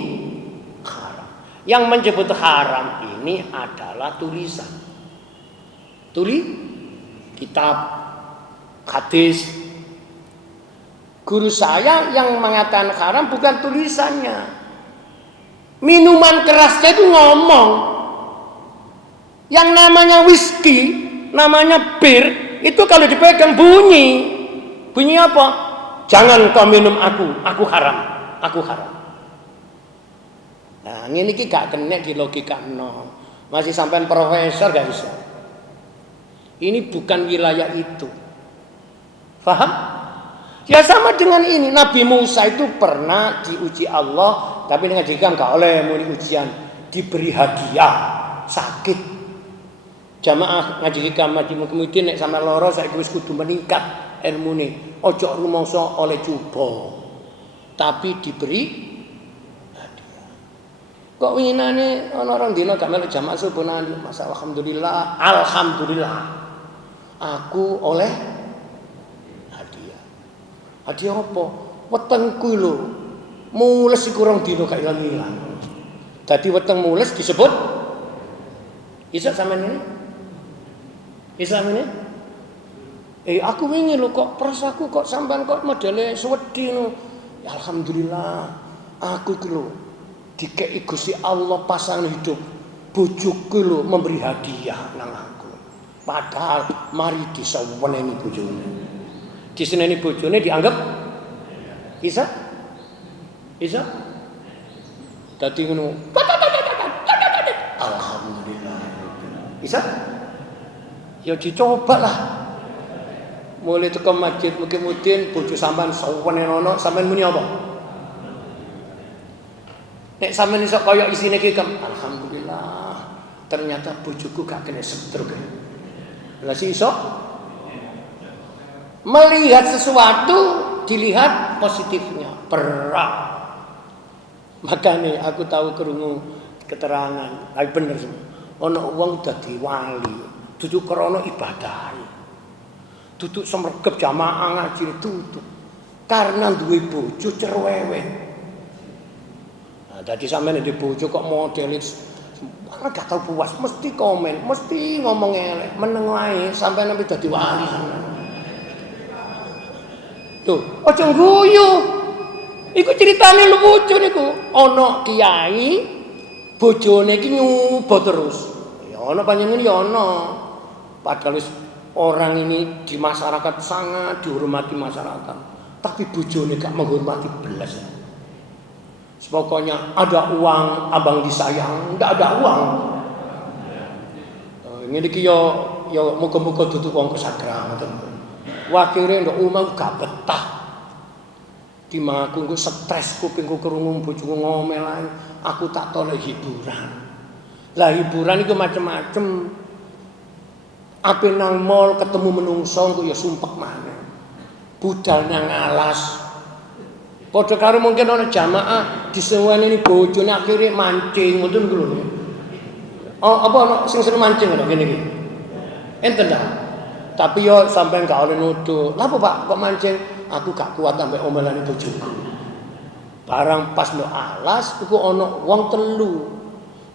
haram. Yang menyebut haram ini adalah tulisan. Kitab, hadis. Guru saya yang mengatakan haram bukan tulisannya. Minuman kerasnya itu ngomong. Yang namanya whisky, namanya bir, itu kalau dipegang bunyi. Bunyi apa? Jangan kau minum aku haram, aku haram. Nah, ini gak kena di logika no. Masih sampai profesor gak bisa. Ini bukan wilayah itu. Faham? Ya sama dengan ini. Nabi Musa itu pernah diuji Allah, tapi dengan hikam gak oleh muni ujian, diberi hadiah sakit. Jamaah ngaji hikam kemudian nek sampe loro saiki wis kudu meningkat ilmune. Ojo rumangsa oleh cuba. Tapi diberi hadiah. Kok winginane ana orang dina gak melok jamaah subuh nang Mas alhamdulillah, aku oleh hadiah. Hadiah apa? Wetengku lho. Mules iku rong dina gak ilang-ilang. Dadi weteng mules disebut iso sampean ini? Islam ini? Aku wingi lho kok prasaku kok sampean kok modele suwedi ngono. Ya alhamdulillah. Aku iki lho dikei Gusti Allah pasangan hidup. Bojoku lho memberi hadiah nang aku. Padahal mari disaweneni bojone. Diseneni bojone dianggap bisa? Bisa? Dadi ngono. Alhamdulillah. Bisa? Ya dicoba lah. Mulai teko masjid mungkin bojo sampean sawenene ana sampean muni apa? Nek sampean iso kaya isine iki alhamdulillah. Ternyata bojoku gak kena stroke. Lah iso melihat sesuatu dilihat positifnya, berat. Makanya aku tahu krungu keterangan, ayo bener semua. Ana wong dadi wali, dudu krana ibadah. Dudu semregep jamaah ngaji dudu. Karena duwe bojo cerewet. Nah, dadi sampeyan ndek bojo kok modelis ora gak tau puas, mesti komen, mesti ngomong elek, meneng wae sampeyan sampe dadi wali. Tuh, aja guyu. Iku ceritane lucu niku. Ana kiai bojone iki nyuba terus. Ya ana panjenengan ya ana. Padahal orang ini di masyarakat sangat dihormati masyarakat. Tapi bojone gak menghormati belas. Pokoknya ada uang abang disayang, ndak ada uang. Ini iki ya muga-muga dudu wong kesagram ngoten. Wakire ndok omah gak betah. Dimaku engko stres kupingku krungu bojoku ngomel ae. Aku tak toleh hiburan. Lah hiburan iku macem-macem. Ape nang mall ketemu menungso engko ya sumpek maneh. Budal nang alas. Padha karo mungkin ana jamaah diseweni bojone akhire mancing ngoten lho. Oh, apa ana sing seneng mancing ngono kene iki. Enten ta? Tapi yo sampean gak oleh nuduh. Lha apa Pak kok mancing? Aku gak kuat sampe omelane bojoku. Barang pas no alas iku ana wong telu.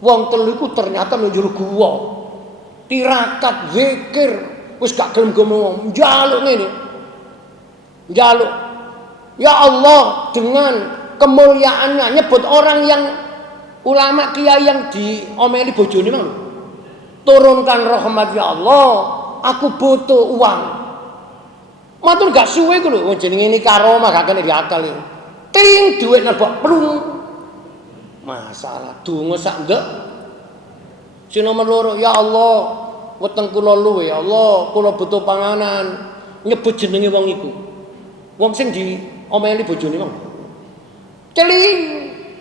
Wong telu iku ternyata nang jero guwa. Tirakat zikir wis gak gelem ngomong, njaluk ngene. Njaluk. Ya Allah, dengan kemuliaannya nyebut orang yang ulama kiai yang diomeli bojone mang. Turunkan rahmat ya Allah, aku butuh uang. Matur gak suwe ku lho, jenenge ini karomah gak kena diakal iki. Ting dhuwit nebok plung. Masalah donga sak ndek. Sing nomor loro, ya Allah, weteng kula luwe, ya Allah, kula butuh panganan. Nyebut jenenge wong iku. Wong sing diomeli bojone wong. Celing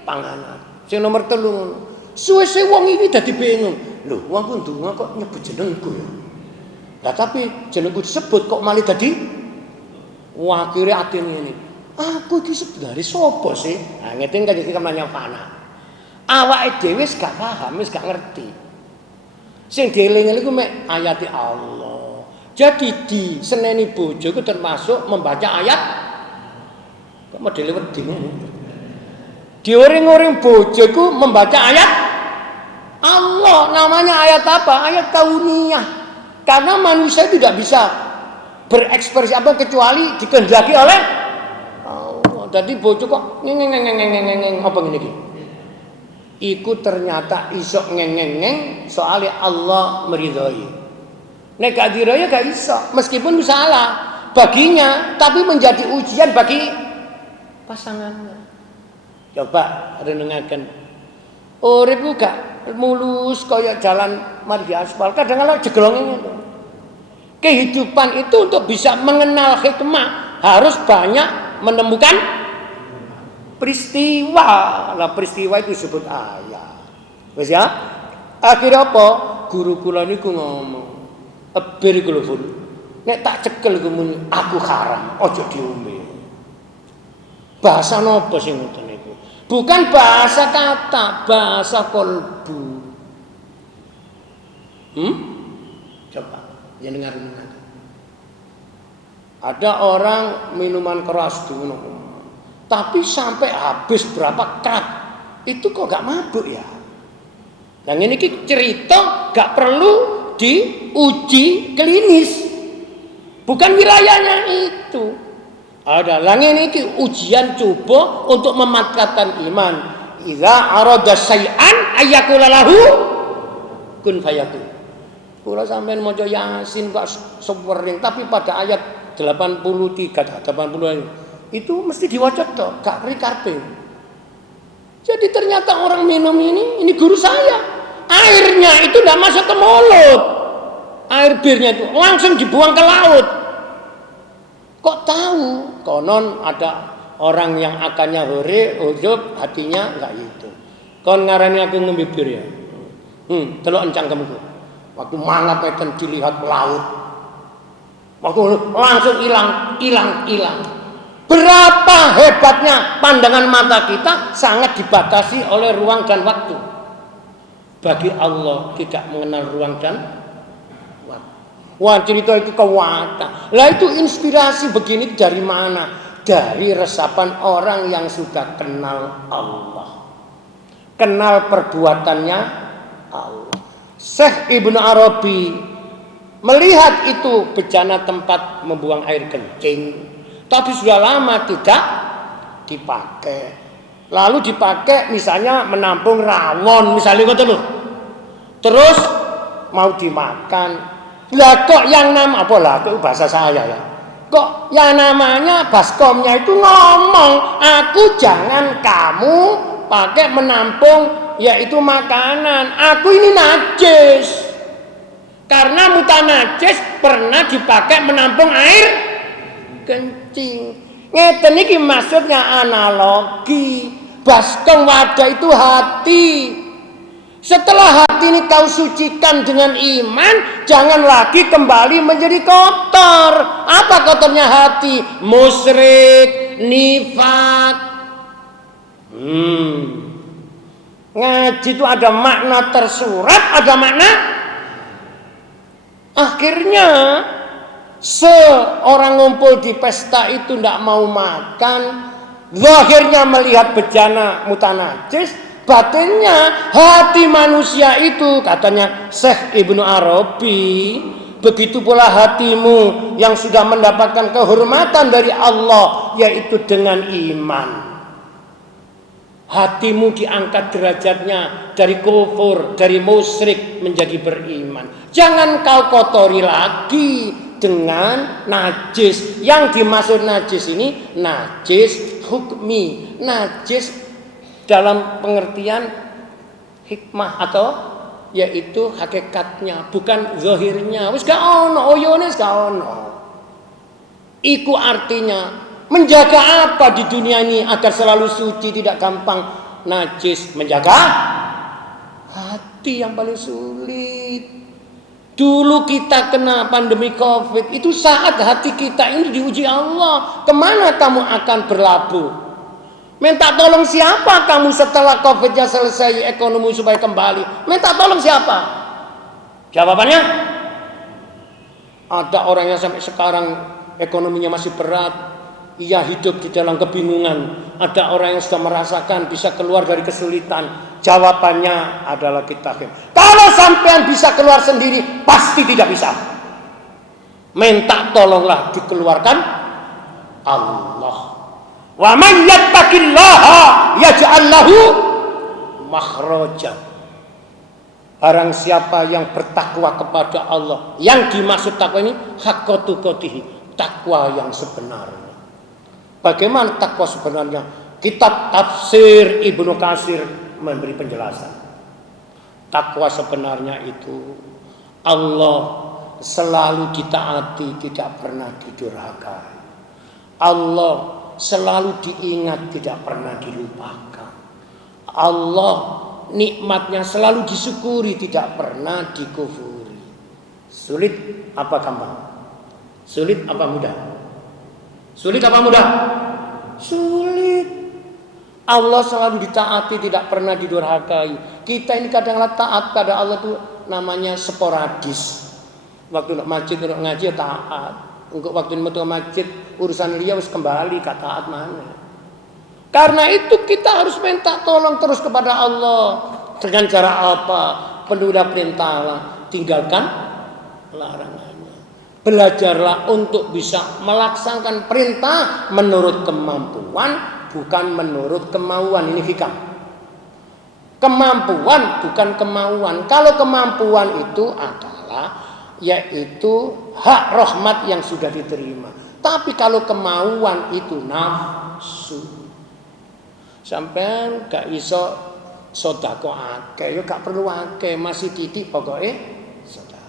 panganan. Sing nomor 3 ngono. Suwe-suwe wong iki dadi bingung. Lho, wong ku ndonga kok nyebut jenengku ya. Lah tapi jenengku disebut kok malah dadi akhire atine ngene. Aku iki sebenarnya sapa sih? Nah, ngeten kan iki namanya fana. Awake dhewe wis gak paham, wis gak ngerti. Sing dieling-eling iku mek ayat Allah. Jadi diseneni bojo iku termasuk membaca ayat kok modele wedi ngene. Dioring-oring bojo iku membaca ayat Allah. Namanya ayat apa? Ayat kauniyah. Karena manusia tidak bisa berekspresi apa kecuali dikehendaki oleh Allah. Jadi bojo kok ngeng apa ngene iki? Iku ternyata iso ngeng soalnya Allah meridhoi. Nek gak diridhoi gak iso, meskipun salah baginya tapi menjadi ujian bagi pasangannya. Coba renungaken. Urip ku gak mulus kaya jalan mari di aspal, kadang-kadang jeglonge ngono. Kehidupan itu untuk bisa mengenal hikmah harus banyak menemukan peristiwa. Lah peristiwa itu disebut ayat. Wis ya? Akhirnya apa? Guru kula niku ngomong, "Eber iku lho, Fun. Nek tak cekel iku muni aku haram, aja diombe." Bahasa napa sing ngoten niku? Bukan bahasa kata, bahasa kolbu. Coba, ya dengar. Ada orang minuman keras dulu, tapi sampai habis berapa cup, itu kok gak mabuk ya? Nah ini cerita gak perlu diuji klinis, bukan wilayahnya itu. Ada lagi ini ujian coba untuk memantapkan iman. Idza arada syai'an ayyakula lahu kun fayakun. Kula sampean maca Yasin kok sewering, tapi pada ayat 83 80 itu mesti diwaca tok, gak rikarpe. Jadi ternyata orang minum ini guru saya. Airnya itu tidak masuk ke mulut. Air birnya itu langsung dibuang ke laut. Kok tahu? Konon ada orang yang akannya hore, ujub, hatinya enggak itu. Kon ngarani aku ngombe bir ya. Delok encang kemku. Waktu mangap eten dilihat laut. Waktu langsung hilang. Berapa hebatnya pandangan mata kita sangat dibatasi oleh ruang dan waktu. Bagi Allah tidak mengenal ruang dan waktu. Wah, cerita itu kewata. Lah itu inspirasi begini dari mana? Dari resapan orang yang sudah kenal Allah. Kenal perbuatannya Allah. Syekh Ibnu Arabi melihat itu bejana tempat membuang air kencing, tapi sudah lama tidak dipakai. Lalu dipakai misalnya menampung rawon, misalnya gitu loh. Terus mau dimakan. Lah kok yang nama apa lah itu bahasa saya ya. Kok yang namanya baskomnya itu ngomong, aku jangan kamu pakai menampung yaitu makanan. Aku ini najis. Karena mutanajis pernah dipakai menampung air kencing. Ngeten iki maksudnya analogi. Baskom wadah itu hati. Setelah hati ini kau sucikan dengan iman, jangan lagi kembali menjadi kotor. Apa kotornya hati? Musyrik, nifak. Ngaji itu ada makna tersurat, ada makna. Akhirnya seorang ngumpul di pesta itu tidak mau makan, zahirnya melihat bejana mutanajis, batinnya hati manusia itu, katanya Syekh Ibnu Arabi, begitu pula hatimu yang sudah mendapatkan kehormatan dari Allah, yaitu dengan iman. Hatimu diangkat derajatnya dari kufur, dari musyrik menjadi beriman. Jangan kau kotori lagi dengan najis. Yang dimaksud najis ini najis hukmi, najis dalam pengertian hikmah atau yaitu hakikatnya, bukan zahirnya. Wis gak ono, oyone wis gak ono. Iku artinya menjaga apa di dunia ini agar selalu suci, tidak gampang najis. Menjaga hati yang paling sulit. Dulu kita kena pandemi COVID, itu saat hati kita ini diuji Allah. Kemana kamu akan berlabuh? Minta tolong siapa kamu setelah COVID-nya selesai, ekonomi supaya kembali? Minta tolong siapa? Jawabannya, ada orang yang sampai sekarang ekonominya masih berat. Ia hidup di dalam kebingungan. Ada orang yang sudah merasakan bisa keluar dari kesulitan. Jawabannya adalah kitab. Kalau sampean bisa keluar sendiri, pasti tidak bisa. Minta tolonglah dikeluarkan Allah. Wa man yattaqillaha yaj'al lahu makhraja. Barang siapa yang bertakwa kepada Allah, yang dimaksud takwa ini haqqatu qatihi, takwa yang sebenarnya. Bagaimana takwa sebenarnya? Kitab tafsir Ibnu Katsir memberi penjelasan. Takwa sebenarnya itu Allah selalu ditaati, tidak pernah didurhakai. Allah selalu diingat, tidak pernah dilupakan. Allah nikmatnya selalu disyukuri, tidak pernah dikufuri. Sulit apa gampang? Sulit apa mudah? Sulit apa mudah? Sulit. Allah selalu ditaati, tidak pernah didurhakai. Kita ini kadang-kadang taat pada Allah itu namanya sporadis. Waktu nak masjid nak ngaji ya taat. Untuk waktu metu masjid urusan dia harus kembali ke taat mana. Karena itu kita harus minta tolong terus kepada Allah. Dengan cara apa? Penuhi perintah Allah, tinggalkan larangannya. Belajarlah untuk bisa melaksanakan perintah menurut kemampuan, bukan menurut kemauan. Ini hikam. Kemampuan bukan kemauan. Kalau kemampuan itu adalah yaitu hak rahmat yang sudah diterima. Tapi kalau kemauan itu nafsu. Sampai gak iso sedekah akeh, ya gak perlu akeh, masih titik pokoknya sedekah.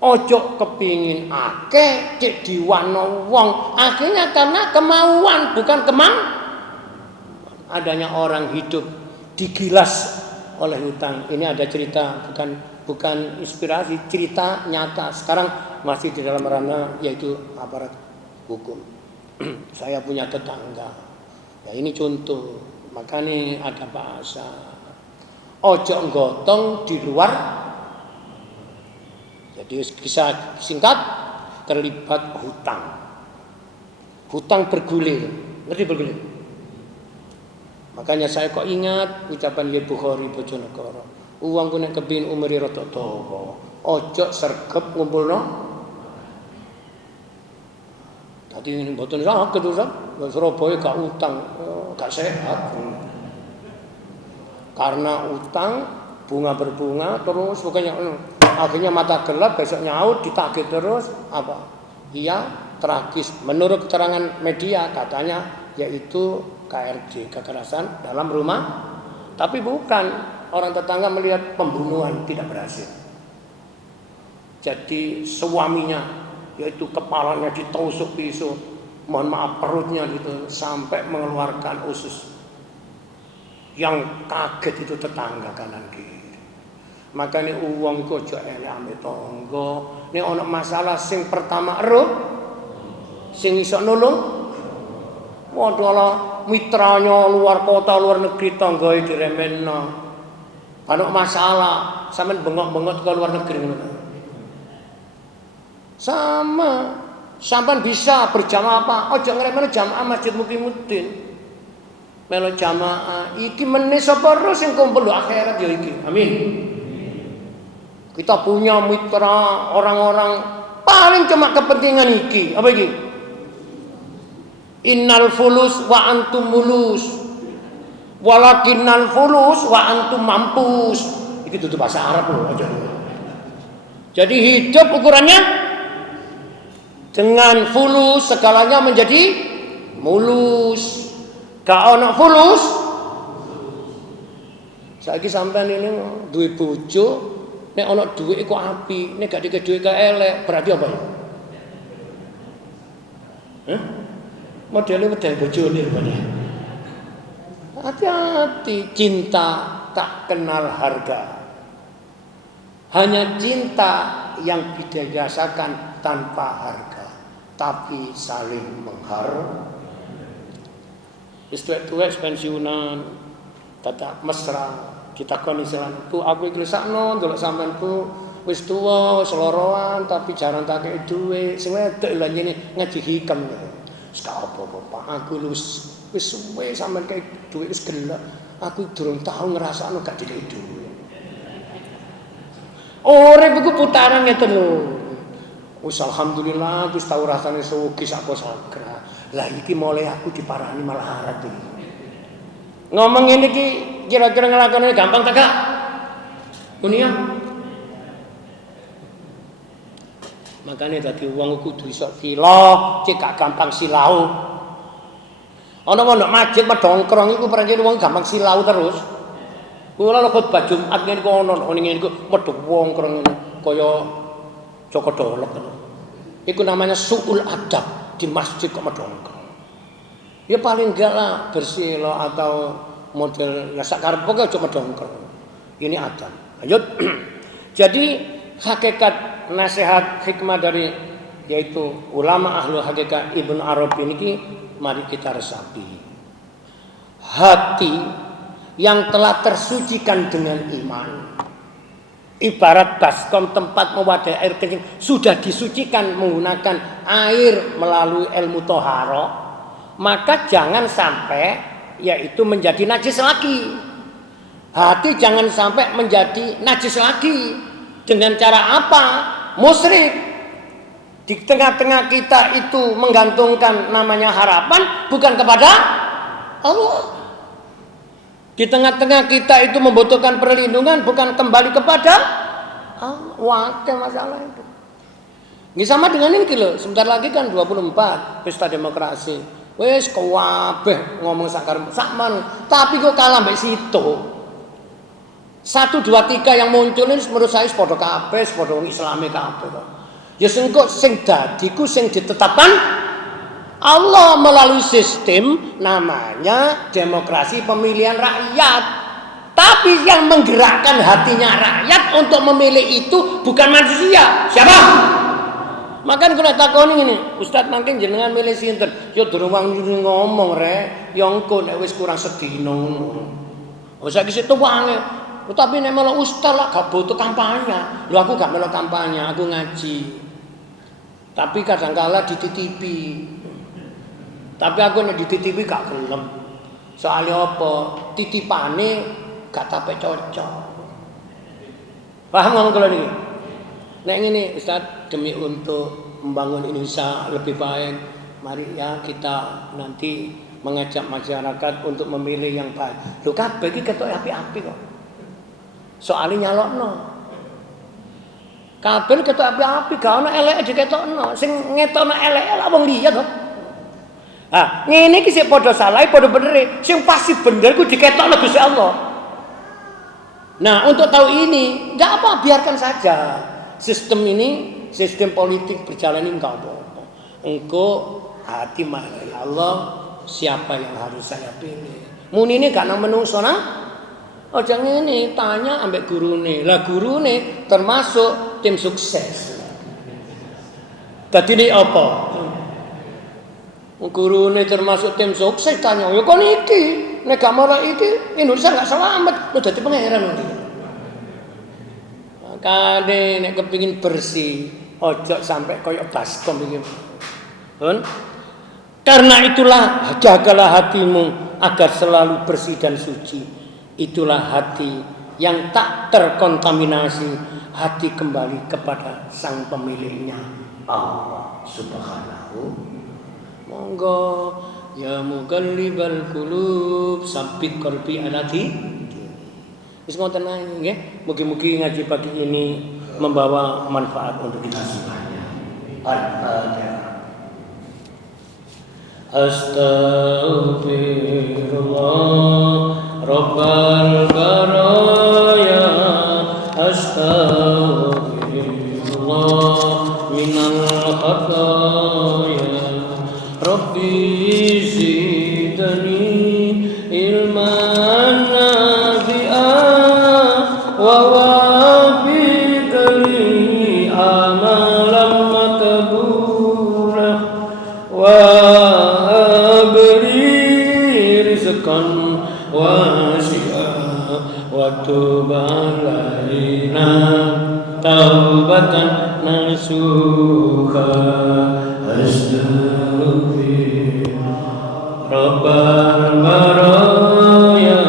Ojo kepingin akeh cek diwano wong. Akhirnya karena kemauan bukan adanya orang hidup digilas oleh hutang. Ini ada cerita bukan inspirasi, cerita nyata. Sekarang masih di dalam ranah yaitu aparat hukum. Saya punya tetangga. Ya ini contoh. Makanya ada bahasa ojo gotong di luar. Jadi kisah singkat terlibat hutang. Hutang bergulir. Ngerti bergulir? Makanya saya kok ingat ucapan Bukhari Bojonegoro. Uang ku nek kepin umure rada dawa. Ojo sregep ngumpulno. Tadi ini mboten saged to, Surabaya gak utang, gak sehat. Karena utang bunga berbunga terus bukannya akhirnya mata gelap besok nyaut ditagih terus apa? Iya, tragis. Menurut keterangan media katanya yaitu KRD, kekerasan dalam rumah. Tapi bukan. Orang tetangga melihat pembunuhan tidak berhasil. Jadi suaminya yaitu kepalanya ditusuk pisau, mohon maaf perutnya gitu sampai mengeluarkan usus. Yang kaget itu tetangga kanan kiri. Makanya uang iku aja elek ambek tangga. Nek ana masalah sing pertama eruh sing iso nulung modal mitranya luar kota luar negeri tanggae diremehno. Ana masalah, sampean bengok-bengok ke luar negeri ngono. Sama, sampean bisa berjamaah apa? Aja ngremehno jamaah Masjid Muqimuddin. Melo jamaah iki meneh sapa terus sing kumpul akhirat ya iki. Amin. Kita punya mitra orang-orang paling cuma kepentingan iki. Apa iki? Innal fulus wa antum mulus. Walakinnal fulus wa antum mampus. Iki tutup bahasa Arab loh aja. Jadi hidup ukurannya dengan fulus segalanya menjadi mulus. Gak ono fulus. Saiki sampean ini duwe bojo, nek ono dhuwit iku apik, nek gak dikek dhuwit kok elek, berarti apa ya? Modelnya model bojone rupanya. Hati-hati, cinta tak kenal harga. Hanya cinta yang didasarkan tanpa harga, tapi saling menghargai. Tuwek-tuwek pensiunan, tetap mesra. Kita kondisilan ku aku iki sakno ndelok sampeanku wis tuwa, wis loroan tapi jarang tak kei dhuwit. Sing wedok lho ngene ngaji hikam. Wis gak apa-apa, Pak. Aku wis suwe sampean kei dhuwit wis gelek. Aku durung tau ngrasakno gak dikei dhuwit. Urip iku putaran ngeten lho. Wis alhamdulillah wis tau rasane sugih sak posagra. Lah iki mulai aku diparani malah harat iki. Ngomong ngene iki kira-kira nglakoni gampang ta gak? Dunia. Makanya dadi wong kudu iso sila, cek gak gampang silau. Ana mondok masjid medongkrong iku pancen wong gampang silau terus. Kula lho khotbah Jumat ngene iku ana ngene iku medongkrong kaya Joko Dolok. Iku namanya suul adab di masjid kok medongkrong. Ya paling enggak lah bersih lo atau model sak karepku aja medongkrong. Ini adab. Lanjut. Jadi hakikat nasihat hikmah dari yaitu ulama ahlu hakikat Ibnu Arabi ini mari kita resapi. hati yang telah tersucikan dengan iman. Ibarat baskom tempat mewadai air kencing sudah disucikan menggunakan air melalui ilmu toharo, maka jangan sampai yaitu menjadi najis lagi. Hati jangan sampai menjadi najis lagi. Dengan cara apa? Musyrik. Di tengah-tengah kita itu menggantungkan namanya harapan bukan kepada Allah. Di tengah-tengah kita itu membutuhkan perlindungan bukan kembali kepada Allah. Wadah masalah itu. Ini sama dengan ini loh. Sebentar lagi kan 24 pesta demokrasi. Wes kabeh ngomong sakar sakman, tapi kok kalah mbek situ. 1 2 3 yang muncul ini menurut saya padha kabeh, padha wong Islame kabeh kok. Ya sengko sing dadi ku sing ditetapkan Allah melalui sistem namanya demokrasi pemilihan rakyat. Tapi yang menggerakkan hatinya rakyat untuk memilih itu bukan manusia. Siapa? Makan kula takoni ngene, Ustaz mangke jenengan milih sinten? Ya durung ngomong rek, ya engko nek wis kurang sedina ngono. Oh saiki sik tuwange. Tapi nek melo ustaz lah gak butuh kampanye. Lho aku gak melo kampanye, aku ngaji. Tapi kadang-kala dititipi. Tapi aku nek dititipi gak gelem. Soale apa? Titipane gak tapek cocok. Paham ngomong kula niki? Nek ngene Ustaz demi untuk membangun Indonesia lebih baik, mari ya kita nanti mengajak masyarakat untuk memilih yang baik. Lho kabeh iki ketok api-api kok. Soale nyalokno. Kabeh ketok api-api, gak ono eleke diketokno. Sing ngetokno eleke lak wong liya to. Ah, ngene iki sik padha salah, padha bener. Sing pasti bener ku diketokno Gusti Allah. Nah, untuk tahu ini, enggak apa, biarkan saja. Sistem ini, sistem politik berjalan ini enggak apa-apa. Engko hati mari Allah, siapa yang harus saya pilih? Muni ini gak nang menungso nah? Aja ngene, tanya ambek gurune. Lah gurune termasuk tim sukses. Dadi ini apa? Gurune termasuk tim sukses tanya, ya kon iki, nek gak malah iki Indonesia gak selamat, lu dadi pangeran iki. Makane nek kepengin bersih, ojo sampai koyo baskom iki. Pun? Karena itulah jagalah hatimu agar selalu bersih dan suci. Itulah hati yang tak terkontaminasi, hati kembali kepada sang pemiliknya Allah Subhanahu. Monggo ya muqallibal qulub sabbit qalbi ala dini. Wis ngoten ae nggih. Mugi-mugi ngaji pagi ini membawa manfaat untuk kita semuanya. Al-Fatihah. Astaghfirullah Rabbal baraya, astaghfirullah minal khataya, Rabbi zidni ilman nafi'an wa wafidni amalan makbula wa abri rizqan wasi'a wa tub alaina taubatan nasuha. Astaghfirullah Rabbal baraya,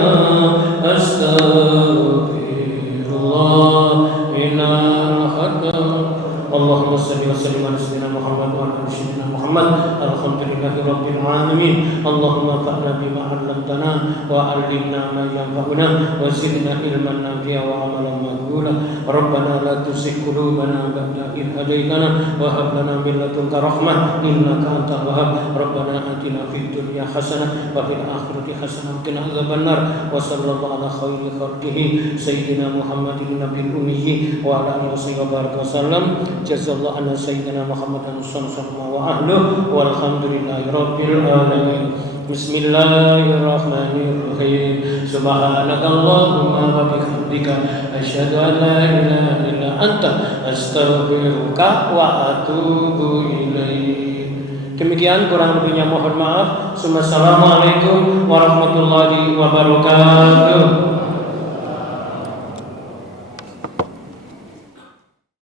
astaghfirullah minal khataya. Allahumma salli wa sallim ala sayyidina Muhammad wa ala sayyidina Muhammad. Alhamdulillahi rabbil alamin. Allahumma fa'na bima 'allamtana wa 'allimna ma yanfa'una wa zidna ilman nafi'a wa 'amalan maqbula. Rabbana la tuzigh qulubana ba'da idh hadaytana wa hab lana min ladunka rahmah innaka antal wahhab. Rabbana atina fid dunya hasanah wa fil akhirati hasanah wa qina adzabannar. Wa sallallahu ala khairi khalqihi sayyidina Muhammadin nabiyil ummi wa ala alihi wa sallam. Jazallahu anna sayyidina Muhammadan sallallahu wa ahluhu walhamdulillahi rabbil alamin. Bismillahirrahmanirrahim. Subhanakallahumma wa bihamdika asyhadu an la ilaha illa anta astaghfiruka wa atubu ilaik. Demikian kurang lebihnya mohon maaf. Assalamualaikum warahmatullahi wabarakatuh.